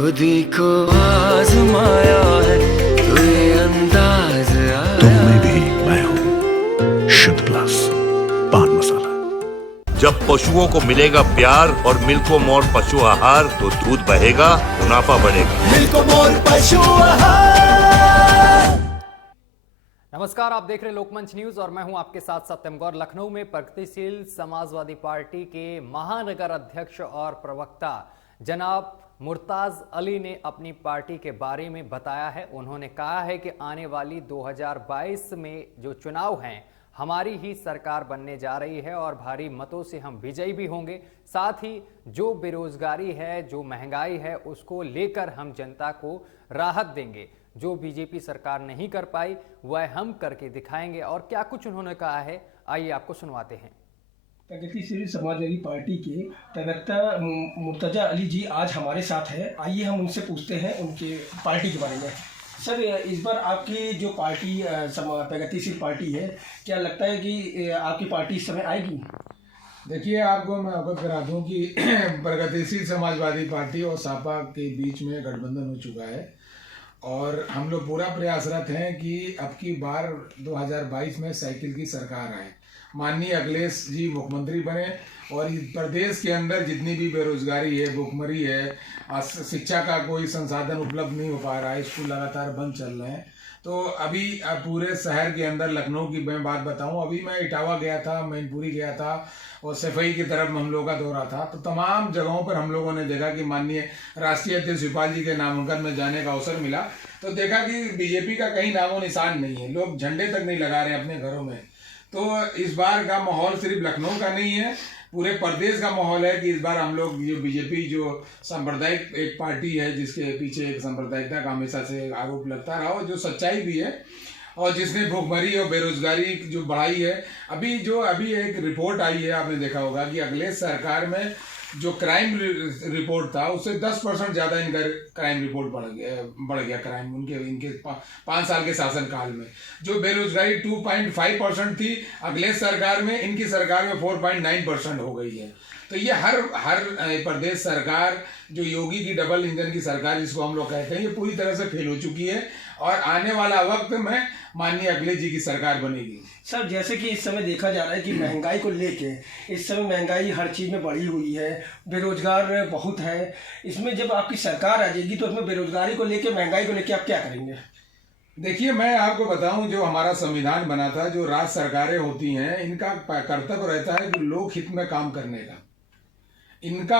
खुद ही को आजमाया है तो ये अंदाज आया। तुम में भी मैं हूँ शुद्ध प्लस पान मसाला। जब पशुओं को मिलेगा प्यार और मिल्को मोर पशु आहार तो दूध बहेगा, मुनाफा बढ़ेगा। मिल्को मोर पशु आहार। नमस्कार, आप देख रहे लोकमंच न्यूज और मैं हूं आपके साथ सत्यम गौर। लखनऊ में प्रगतिशील समाजवादी पार्टी के महानगर अध्यक्ष और प्रवक्ता जनाब मुर्ताज अली ने अपनी पार्टी के बारे में बताया है। उन्होंने कहा है कि आने वाली 2022 में जो चुनाव हैं हमारी ही सरकार बनने जा रही है और भारी मतों से हम विजयी भी होंगे। साथ ही जो बेरोजगारी है, जो महंगाई है, उसको लेकर हम जनता को राहत देंगे। जो बीजेपी सरकार नहीं कर पाई वह हम करके दिखाएंगे। और क्या कुछ उन्होंने कहा है, आइए आपको सुनवाते हैं। प्रगतिशील समाजवादी पार्टी के प्रवक्ता मुर्तजा अली जी आज हमारे साथ है। आइए हम उनसे पूछते हैं उनके पार्टी के बारे में। सर, इस बार आपकी जो पार्टी प्रगतिशील पार्टी है, क्या लगता है कि आपकी पार्टी इस समय आएगी? देखिए, आपको मैं अवगत करा दूं कि प्रगतिशील समाजवादी पार्टी और सपा के बीच में गठबंधन हो चुका है और हम लोग पूरा प्रयासरत हैं कि अब की बार 2022 में साइकिल की सरकार आए, माननीय अखिलेश जी मुख्यमंत्री बने और इस प्रदेश के अंदर जितनी भी बेरोजगारी है, भुखमरी है, शिक्षा का कोई संसाधन उपलब्ध नहीं हो पा रहा है, स्कूल लगातार बंद चल रहे हैं। तो अभी पूरे शहर के अंदर लखनऊ की मैं बात बताऊं, अभी मैं इटावा गया था, मैनपुरी गया था और सफाई की तरफ हम लोग का दौरा था। तो तमाम जगहों पर हम लोगों ने देखा कि माननीय राष्ट्रीय अध्यक्ष शिवपाल जी के नामांकन में जाने का अवसर मिला तो देखा कि बीजेपी का कहीं नामो निशान नहीं है, लोग झंडे तक नहीं लगा रहे अपने घरों में। तो इस बार का माहौल सिर्फ लखनऊ का नहीं है, पूरे प्रदेश का माहौल है कि इस बार हम लोग जो बीजेपी जो सांप्रदायिक एक पार्टी है जिसके पीछे एक सांप्रदायिकता का हमेशा से आरोप लगता रहा और जो सच्चाई भी है और जिसने भूखमरी और बेरोजगारी जो बढ़ाई है। अभी एक रिपोर्ट आई है, आपने देखा होगा कि अखिलेश सरकार में जो क्राइम रिपोर्ट था उससे 10% ज़्यादा इनका क्राइम रिपोर्ट बढ़ गया क्राइम इनके 5 साल के शासनकाल में। जो बेरोजगारी 2.5% थी अखिलेश सरकार में, इनकी सरकार में 4.9% हो गई है। तो ये हर प्रदेश सरकार जो योगी की डबल इंजन की सरकार जिसको हम लोग कहते हैं, ये पूरी तरह से फेल हो चुकी है और आने वाला वक्त में माननीय अखिलेश जी की सरकार बनेगी। सर, जैसे कि इस समय देखा जा रहा है कि महंगाई को लेके इस समय महंगाई हर चीज़ में बढ़ी हुई है, बेरोजगार बहुत है। इसमें जब आपकी सरकार आ जाएगी तो उसमें बेरोजगारी को लेके, महंगाई को लेके आप क्या करेंगे? देखिए, मैं आपको बताऊं, जो हमारा संविधान बना था, जो राज्य सरकारें होती हैं, इनका कर्तव्य रहता है कि लोक हित में काम करने का। इनका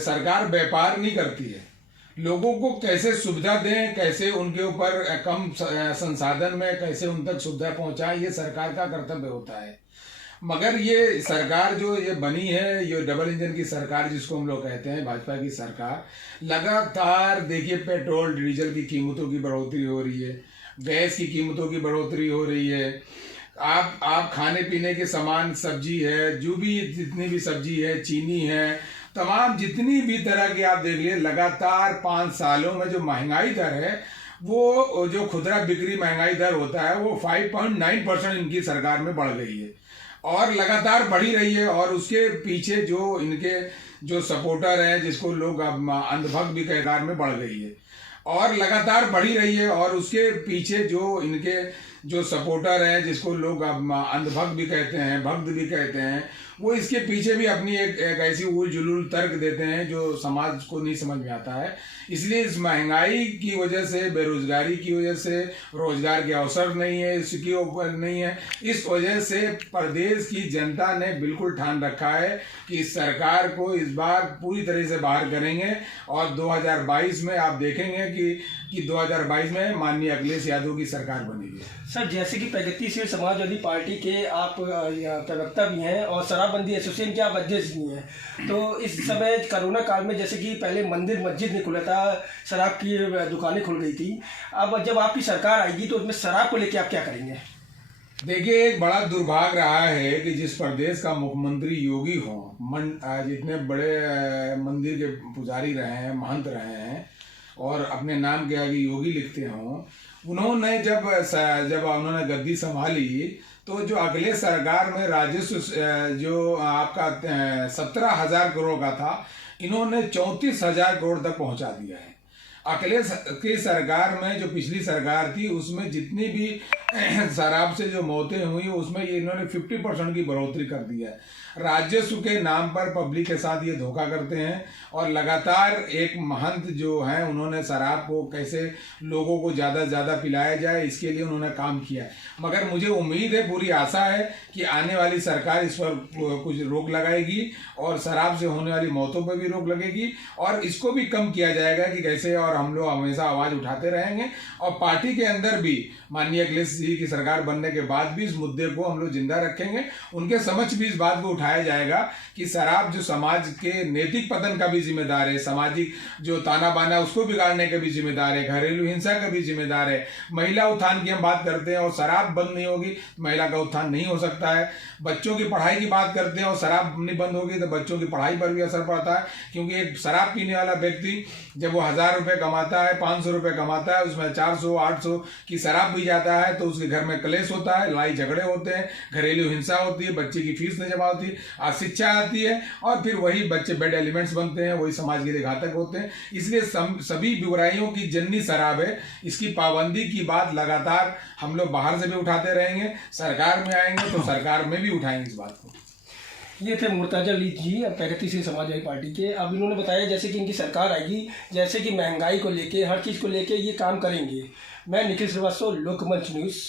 सरकार व्यापार नहीं करती है। लोगों को कैसे सुविधा दें, कैसे उनके ऊपर कम संसाधन में कैसे उन तक सुविधा पहुंचाएं, ये सरकार का कर्तव्य होता है। मगर ये सरकार जो ये बनी है, ये डबल इंजन की सरकार जिसको हम लोग कहते हैं, भाजपा की सरकार, लगातार देखिए पेट्रोल डीजल की कीमतों की बढ़ोतरी हो रही है, गैस की कीमतों की बढ़ोतरी हो रही है। आप खाने पीने के सामान, सब्जी है, जो भी जितनी भी सब्जी है, चीनी है, तमाम जितनी भी तरह की आप देख लिए, लगातार 5 सालों में जो महंगाई दर है, वो जो खुदरा बिक्री महंगाई दर होता है वो 5.9% इनकी सरकार में बढ़ गई है और लगातार बढ़ी रही है। और उसके पीछे जो इनके जो सपोर्टर हैं, जिसको लोग अंधभक्त भी कहकार में बढ़ गई है और लगातार बढ़ी रही है। और उसके पीछे जो इनके जो सपोर्टर हैं, जिसको लोग अंधभक्त भी कहते हैं, भक्त भी कहते हैं, वो इसके पीछे भी अपनी एक ऐसी उल जुलूल तर्क देते हैं जो समाज को नहीं समझ में आता है। इसलिए इस महंगाई की वजह से, बेरोजगारी की वजह से, रोजगार के अवसर नहीं है, इसके ऊपर नहीं है, इस वजह से प्रदेश की जनता ने बिल्कुल ठान रखा है कि इस सरकार को इस बार पूरी तरह से बाहर करेंगे और 2022 में आप देखेंगे कि 2022 में माननीय अखिलेश यादव की सरकार बनेगी। सर, जैसे कि प्रगतिशील समाजवादी पार्टी के आप प्रवक्ता भी हैं और शराबबंदी एसोसिएशन के आप अध्यक्ष भी हैं, तो इस समय कोरोना काल में जैसे कि पहले मंदिर मस्जिद नहीं खुला था, शराब की दुकानें खुल गई थी, अब जब आपकी सरकार आएगी तो उसमें शराब को लेकर आप क्या करेंगे? देखिए, एक बड़ा दुर्भाग्य रहा है कि जिस प्रदेश का मुख्यमंत्री योगी हो, जितने बड़े मंदिर के पुजारी रहे हैं, महंत रहे हैं और अपने नाम के आगे योगी लिखते हों, उन्होंने जब उन्होंने गद्दी संभाली तो जो अगले सरकार में राजस्व जो आपका 17,000 करोड़ का था, इन्होंने 34,000 करोड़ तक पहुंचा दिया है। अगले की सरकार में जो पिछली सरकार थी उसमें जितनी भी शराब से जो मौतें हुई उसमें ये इन्होंने 50% की बढ़ोतरी कर दी है। राजस्व के नाम पर पब्लिक के साथ ये धोखा करते हैं और लगातार एक महंत जो हैं उन्होंने शराब को कैसे लोगों को ज़्यादा से ज़्यादा पिलाया जाए इसके लिए उन्होंने काम किया है। मगर मुझे उम्मीद है, पूरी आशा है कि आने वाली सरकार इस पर कुछ रोक लगाएगी और शराब से होने वाली मौतों पर भी रोक लगेगी और इसको भी कम किया जाएगा कि कैसे, और हम लोग हमेशा आवाज़ उठाते रहेंगे और पार्टी के अंदर भी माननीय अखिलेश जी की सरकार बनने के बाद भी इस मुद्दे को हम लोग जिंदा रखेंगे। उनके समक्ष भी इस बात को उठाया जाएगा कि शराब जो समाज के नैतिक पतन का भी जिम्मेदार है, सामाजिक जो ताना बाना उसको बिगाड़ने का भी जिम्मेदार है, घरेलू हिंसा का भी जिम्मेदार है। महिला उत्थान की हम बात करते हैं और शराब बंद नहीं होगी महिला का उत्थान नहीं हो सकता है। बच्चों की पढ़ाई की बात करते हैं और शराब नहीं बंद होगी तो बच्चों की पढ़ाई पर भी असर पड़ता है, क्योंकि एक शराब पीने वाला व्यक्ति जब वो 1,000 रुपये कमाता है, 500 रुपये कमाता है, उसमें 400-800 की शराब पी जाता है तो उसके घर में क्लेश होता है, लड़ाई झगड़े होते हैं, घरेलू हिंसा होती है, बच्चे की फीस नहीं जमा होती, अशिक्षा आती है और फिर वही बच्चे बैड एलिमेंट्स बनते हैं, वही समाज के लिए घातक होते हैं। इसलिए सभी बुराइयों की जननी शराब है। इसकी पाबंदी की बात लगातार हम लोग बाहर से भी उठाते रहेंगे, सरकार में आएंगे तो सरकार में भी उठाएंगे इस बात को। ये थे मुर्ताजा अली जी, प्रगतिशील समाजवादी पार्टी के। अब इन्होंने बताया जैसे कि इनकी सरकार आएगी, जैसे कि महंगाई को लेके, हर चीज़ को लेके ये काम करेंगे। मैं निखिल श्रीवास्तव, लोकमंच न्यूज़।